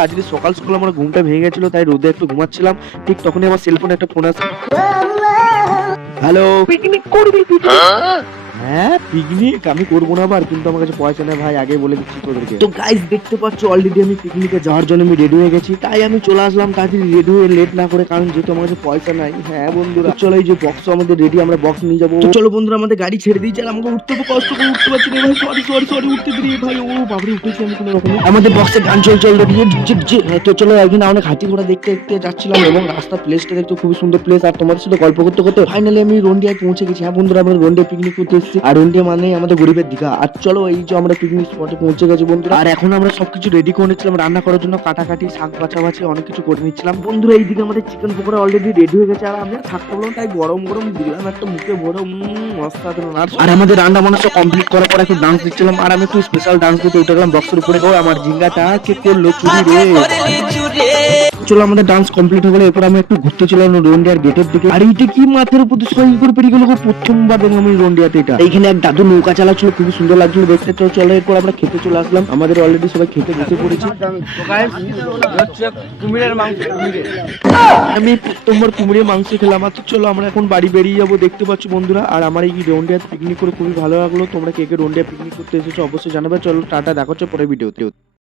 আজকে সকাল সকাল আমার ঘুমটা ভেঙে গেছিল, তাই রোদে একটু ঘুমাচ্ছিলাম। ঠিক তখনই আমার সেলফোনে একটা ফোন আসে। হ্যালো, পিকনিক করবি? হ্যাঁ পিকনিক আমি করবো না আবার, কিন্তু আমার কাছে পয়সা নেই ভাই, আগে বলে দিচ্ছি তোদেরকে। তো গাইস দেখতে পাচ্ছ অলরেডি আমি পিকনিকে যাওয়ার জন্য আমি রেডি হয়ে গেছি, তাই আমি চলে আসলাম তাড়াতাড়ি রেডি হয়ে, লেট না করে, কারণ যেহেতু আমার কাছে পয়সা নাই। হ্যাঁ বন্ধুরা চলো, এই যে বক্স আমাদের রেডি, আমরা বক্স নিয়ে যাবো। তো চলো বন্ধুরা আমাদের গাড়ি ছেড়ে দিয়েছে, আর আমাকে উঠতে তো কষ্ট করে উঠতে পারছি না ভাই, সরি সরি সরি, উঠতে দিই ভাই। ও বাবরে উঠেছি আমি কোনো রকমে। আমাদের বক্সে গান চলছে অলরেডি। তো চলো একদিন অনেক হাতি ঘোড়া দেখতে দেখতে যাচ্ছিলাম, এবং রাস্তার প্লেসটা দেখতে খুবই সুন্দর প্লেস, আর তোমাদের সাথে গল্প করতে করতে ফাইনালি আমি রন্ডিয়ায় পৌঁছে গেছি। হ্যাঁ বন্ধুরা আমরা রন্ডিয়া পিকনিক করতে এসেছি, আর রন্ডিয়া মানে আমাদের গরিবের দীঘা। আর চলো এই যে আমরা পিকনিক স্পটে পৌঁছে গেছি বন্ধুরা, আর এখন আমরা সবকিছু রেডি করে নিচ্ছিলাম রান্না করার জন্য, কাটাকাটি শাক বাছাবাছি অনেক কিছু করে নিচ্ছিলাম বন্ধুরা। এইদিকে আমাদের চিকেন পকোড়া অলরেডি রেডি হয়ে গেছে, আর আমি থাকতে বললাম তাই গরম গরম দিলাম একটা মুখে ভরে। অসাধারণ। আর আমাদের রান্না বান্না সব কমপ্লিট করার পর একটু ডান্স দিচ্ছিলাম, আর আমি একটু স্পেশাল ডান্স দিতে উঠে গেলাম বক্সের উপরে। ও আমার জিঙ্গাটা কে করলো চুরি রে। চলো আমাদের ডান্স কমপ্লিট হয়ে গেল, এরপর আমি একটু ঘুরতে চলাম রন্ডিয়ার গেটের দিকে। আর এইটা কি মাথার উপর সই করে পেরিয়ে গেল, প্রথমবার দেখলাম আমি রন্ডিয়াতে এটা। এইখানে এক দাদু নৌকা চালাচ্ছিল, খুবই সুন্দর লাগছিল দেখতে। চলো এরপর আমরা খেতে চলে আসলাম, আমাদের অলরেডি সবাই খেতে বসে পড়েছি। আমি প্রথমবার কুমিরের মাংস খেলাম। আর তো চলো আমরা এখন বাড়ি বেরিয়ে যাবো, দেখতে পাচ্ছ বন্ধুরা। আর আমার এই রন্ডিয়া পিকনিক করে খুবই ভালো লাগলো। তোমরা কে কে রন্ডিয়া পিকনিক করতে এসেছো অবশ্যই জানাবে। চলো টাটা, দেখা হচ্ছে পরের ভিডিওতে।